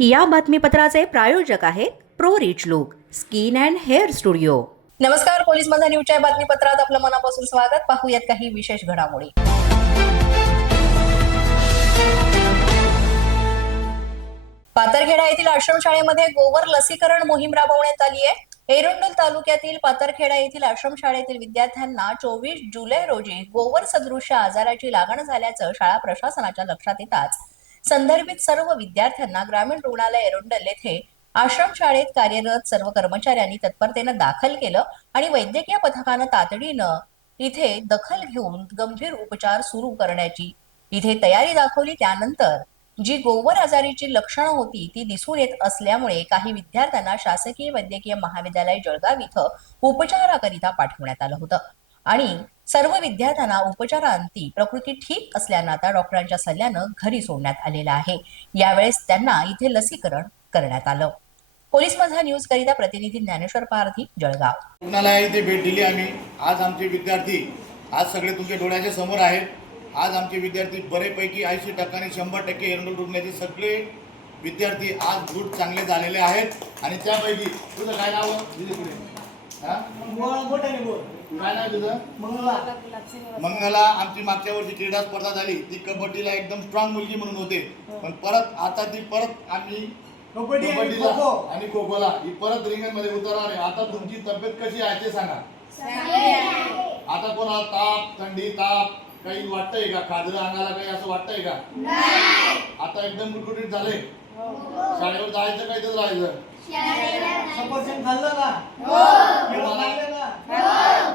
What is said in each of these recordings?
या बातमीपत्राचे प्रायोजक आहेत pro rich look skin and hair studio. नमस्कार पोलीस माझा न्यूजच्या बातमीपत्रात आपलं मनापासून स्वागत. पाहूयात काही विशेष घडामोडी. पातरखेडा येथील आश्रमशाळेमध्ये गोवर लसीकरण मोहीम राबवण्यात आली आहे. एरंडोल तालुक्यातील पातरखेडा येथील आश्रमशाळेतील विद्यार्थ्यांना चोवीस जुलै रोजी गोवर सदृश्य आजाराची लागण झाल्याचं शाळा प्रशासनाच्या लक्षात येताच संदर्भित सर्व विद्यार्थ्यांना ग्रामीण रुग्णालय एरोंडल येथे आश्रमशाळेत कार्यरत सर्व कर्मचाऱ्यांनी तत्परतेनं दाखल केलं आणि वैद्यकीय पथकानं तातडीनं इथे दखल घेऊन गंभीर उपचार सुरू करण्याची इथे तयारी दाखवली. त्यानंतर जी गोवर आजारीची लक्षणं होती ती दिसून येत असल्यामुळे काही विद्यार्थ्यांना शासकीय वैद्यकीय महाविद्यालय जळगाव इथं उपचाराकरिता पाठवण्यात आलं होतं. आणि सर्व विद्यार्थ्यांना उपचारांती प्रकृती ठीक असल्यानं आता डॉक्टरांच्या सल्ल्यानं घरी सोडण्यात आलेलं आहे. यावेळेस त्यांना इथे लसीकरण करण्यात आलं. पोलीस माझा न्यूज करिता प्रतिनिधी ज्ञानेश्वर पारधी जळगाव. रुग्णालया इथे भेट दिली आम्ही. आज आमचे विद्यार्थी आज सगळे तुमच्या डोळ्याच्या समोर आहेत. आज आमचे विद्यार्थी बरेपैकी ऐंशी टक्क्याने शंभर टक्के एरंडोल रुग्णाचे सगळे विद्यार्थी आज गुड चांगले झालेले आहेत. आणि त्यापैकी तुझं काय नाव? हा? मंगला. आमची मागच्या वर्षी क्रीडा स्पर्धा झाली. ती कबड्डीला एकदम स्ट्रॉंग मुलगी म्हणून होते. पण परत आता ती परत आम्ही कबड्डी आणि कबड्डीला खो-खो. आणि खो खोला ही परत रिंगणमध्ये उतरणार आहे. आता तुमची तब्येत कशी आहे ते सांगा. आता कोणाला ताप थंडी ताप काही वाटतंय का? खाजरं अंगाला काही असं वाटतंय का? आता एकदम गुटगुटीत झाले. शाळेवर जायचं काय तर राहायचं? सफरचंद खाल्लं का? केळं खाल्लं का?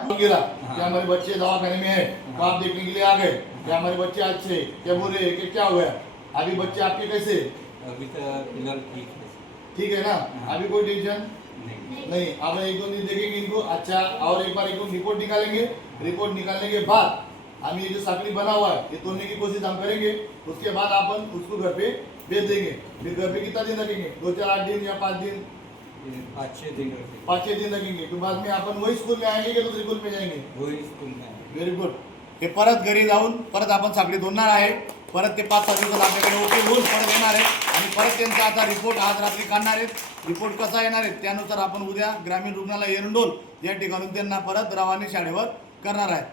हो. गिरा कि हमारे बच्चे दवाखाने में है. तो आप देखने के लिए आ गए. कि हमारे बच्चे अच्छे क्या बोल रहे हैं? कि क्या हुआ? अभी बच्चे आपके कैसे? अभी तो फिलहाल ठीक है। ठीक है ना? अभी कोई टेंशन नहीं। नहीं। अब एक दो दिन देखेंगे इनको। अच्छा और एक बार इनको रिपोर्ट निकालेंगे। रिपोर्ट निकालने के बाद हम ये जो साकड़ी बना हुआ है ये तोड़ने की कोशिश हम करेंगे. उसके बाद अपन उसको घर पे भेज देंगे. फिर घर पे कितना दिन लगेंगे दो चार आठ दिन या पाँच दिन? ये पाँच छः दिन पाँच छह दिन लगेंगे तो बाद में अपन वही स्कूल में आएंगे कि दूसरे स्कूल में जाएंगे? वही स्कूल में। व्हेरी गुड हे परत घरी जाऊन परत आपण साखळी धुणार आहे. परत ते पाच सहा दिवसात आपल्याकडे ओके होऊन परत येणार आहे आणि परत त्यांचा आता रिपोर्ट आज रात्री काढणार आहेत. रिपोर्ट कसा येणार आहे? त्यानुसार आपण उद्या ग्रामीण रुग्णालय एरंडोल या ठिकाणून त्यांना परत रवाने शाळेवर करणार आहे.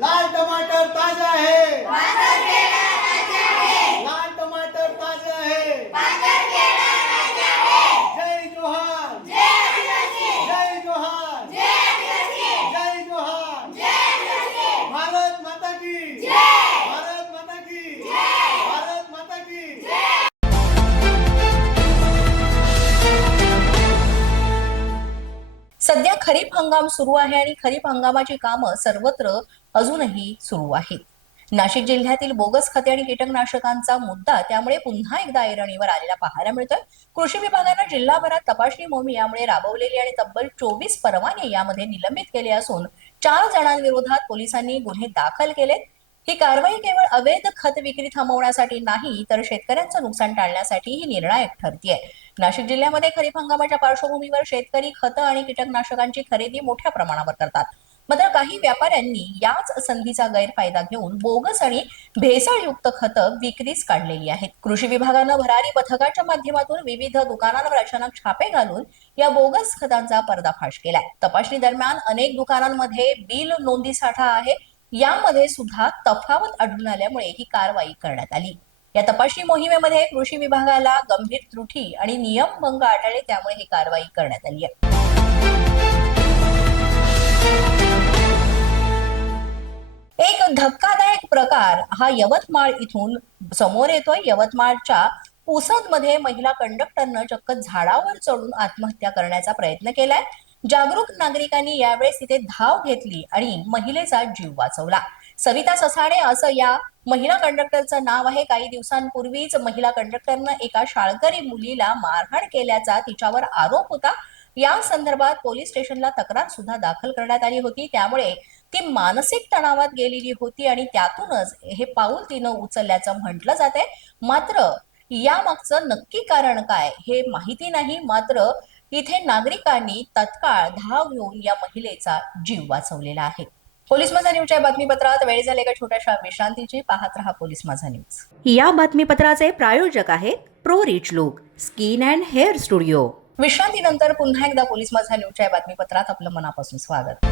लाल टमाटर ताजा है लाल टमाटर ताजा है जय जोहार. जय जोहार. जय जोहार. भारत माता की. भारत माता की. भारत माता की. सध्या खरीप हंगाम सुरू आहे आणि खरीप हंगामाची कामं सर्वत्र अजूनही सुरू आहेत नाशिक जिल्ह्यातील बोगस खते आणि कीटकनाशकांचा मुद्दा त्यामुळे पुन्हा एकदा ऐरणीवर आलेला पाहायला मिळतोय. कृषी विभागानं जिल्हाभरात तपासणी मोहीम यामुळे राबवलेली आणि तब्बल चोवीस परवाने यामध्ये निलंबित केले असून चार जणांविरोधात पोलिसांनी गुन्हे दाखल केलेत. ही कारवाई केवळ अवैध खत विक्री थांबवण्यासाठी नाही तर शेतकऱ्यांचं नुकसान टाळण्यासाठी ही निर्णायक ठरतीये. नाशिक जिल्ह्यामध्ये खरीप हंगामाच्या पार्श्वभूमीवर शेतकरी खतं आणि कीटकनाशकांची खरेदी मोठ्या प्रमाणावर करतात. मात्र काही व्यापाऱ्यांनी याच संधीचा गैरफायदा घेऊन बोगस आणि भेसळयुक्त खतं विक्रीस काढलेली आहेत. कृषी विभागानं भरारी पथकाच्या माध्यमातून विविध दुकानांवर अचानक छापे घालून या बोगस खतांचा पर्दाफाश केलाय. तपासणी दरम्यान अनेक दुकानांमध्ये बिल नोंदी साठा आहे. यामध्ये सुद्धा तफावत आढळून आल्यामुळे ही कारवाई करण्यात आली. या तपासणी मोहिमेमध्ये कृषी विभागाला गंभीर त्रुटी आणि नियमभंग आढळले त्यामुळे ही कारवाई करण्यात आली आहे. धक्कादायक प्रकार हा यवतमाळ इथून समोर येतोय. यवतमाळच्या पुसदमध्ये महिला कंडक्टरनं चक्क झाडावर चढून आत्महत्या करण्याचा प्रयत्न केलाय. जागरूक नागरिकांनी यावेळेस तिथे धाव घेतली आणि महिलेचा जीव वाचवला. सविता ससाणे असं या महिला कंडक्टरचं नाव आहे. काही दिवसांपूर्वीच महिला कंडक्टरनं एका शाळकरी मुलीला मारहाण केल्याचा तिच्यावर आरोप होता. या संदर्भात पोलीस स्टेशनला तक्रार सुद्धा दाखल करण्यात आली होती. त्यामुळे ती मानसिक तणावात गेलेली होती आणि त्यातूनच हे पाऊल तिनं उचलल्याचं म्हटलं जाते मात्र यामागचं नक्की कारण काय हे माहिती नाही. मात्र इथे नागरिकांनी तत्काळ धाव घेऊन या महिलेचा जीव वाचवलेला आहे. पोलीस माझा न्यूजच्या बातमीपत्रात वेळ झाले एका छोट्याशा विश्रांतीची पाहत रहा पोलीस माझा न्यूज. या बातमीपत्राचे प्रायोजक आहेत pro rich look skin and hair studio. विश्रांतीनंतर पुन्हा एकदा पोलीस माझा न्यूजच्या बातमीपत्रात आपलं मनापासून स्वागत.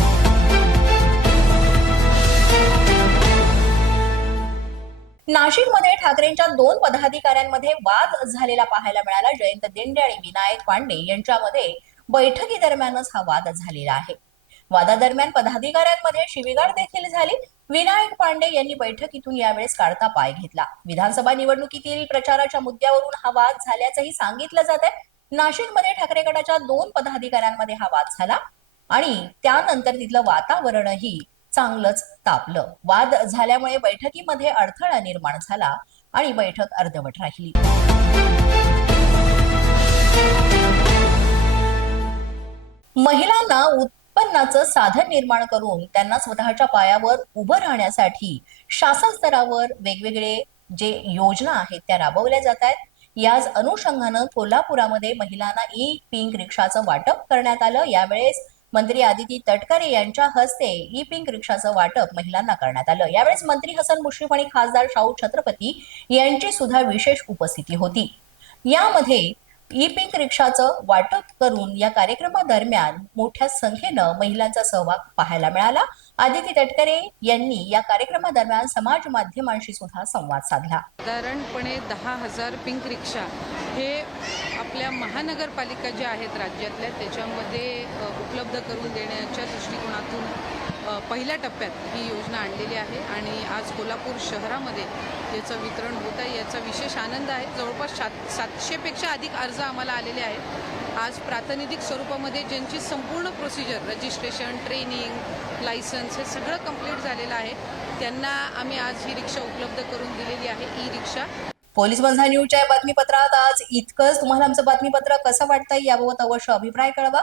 नाशिकमध्ये ठाकरेंच्या दोन पदाधिकाऱ्यांमध्ये वाद झालेला पाहायला मिळाला. जयंत दिंडे आणि विनायक पांडे यांच्यामध्ये बैठकी दरम्यानच हा वाद झालेला आहे. वादादरम्यान पदाधिकाऱ्यांमध्ये शिवीगाळ देखील झाली. विनायक पांडे यांनी बैठकीतून यावेळेस काढता पाय घेतला. विधानसभा निवडणुकीतील प्रचाराच्या मुद्द्यावरून हा वाद झाल्याचंही सांगितलं जात आहे. नाशिकमध्ये ठाकरे गटाच्या दोन पदाधिकाऱ्यांमध्ये हा वाद झाला आणि त्यानंतर तिथलं वातावरणही चांगलंच तापलं. वाद झाल्यामुळे बैठकीमध्ये अडथळा निर्माण झाला आणि बैठक अर्धवट राहिली. महिलांना उत्पन्नाचं साधन निर्माण करून त्यांना स्वतःच्या पायावर उभं राहण्यासाठी शासन स्तरावर वेगवेगळे जे योजना आहेत त्या राबवल्या जात आहेत. याच अनुषंगानं कोल्हापुरामध्ये महिलांना ई पिंक रिक्षाचं वाटप करण्यात आलं. यावेळेस मंत्री आदिती तटकरे यांच्या हस्ते ई पिंक रिक्षाचं वाटप महिलांना करण्यात आलं. यावेळेस मंत्री हसन मुश्रीफ आणि खासदार शाहू छत्रपती यांची सुद्धा विशेष उपस्थिती होती. यामध्ये ई पिंक रिक्षाचं वाटप करून या कार्यक्रमादरम्यान मोठ्या संख्येनं महिलांचा सहभाग पाहायला मिळाला. आदिती तटकरे यांनी या कार्यक्रमादरम्यान समाज माध्यमांशी सुद्धा संवाद साधला. साधारणपणे दहा हजार पिंक रिक्षा हे आपल्या महानगरपालिका ज्या आहेत राज्यातल्या त्याच्यामध्ये उपलब्ध करून देण्याच्या दृष्टिकोनातून पहिल्या टप्प्यात ही योजना आणलेली आहे आणि आज कोल्हापूर शहरामध्ये याचं वितरण होत आहे. याचा विशेष आनंद आहे. जवळपास सात सातशेपेक्षा अधिक अर्ज आम्हाला आलेले आहेत. आज प्रातिनिधिक स्वरूपामध्ये ज्यांची संपूर्ण प्रोसिजर रजिस्ट्रेशन ट्रेनिंग लायसन्स हे सगळं कंप्लीट झालेलं आहे त्यांना आम्ही आज ही रिक्षा उपलब्ध करून दिलेली आहे ई रिक्षा पोलीस बंधा न्यूजच्या बातमीपत्रात आज इतकंच. तुम्हाला आमचं बातमीपत्र कसं वाटतंय याबाबत अवश्य अभिप्राय कळवा.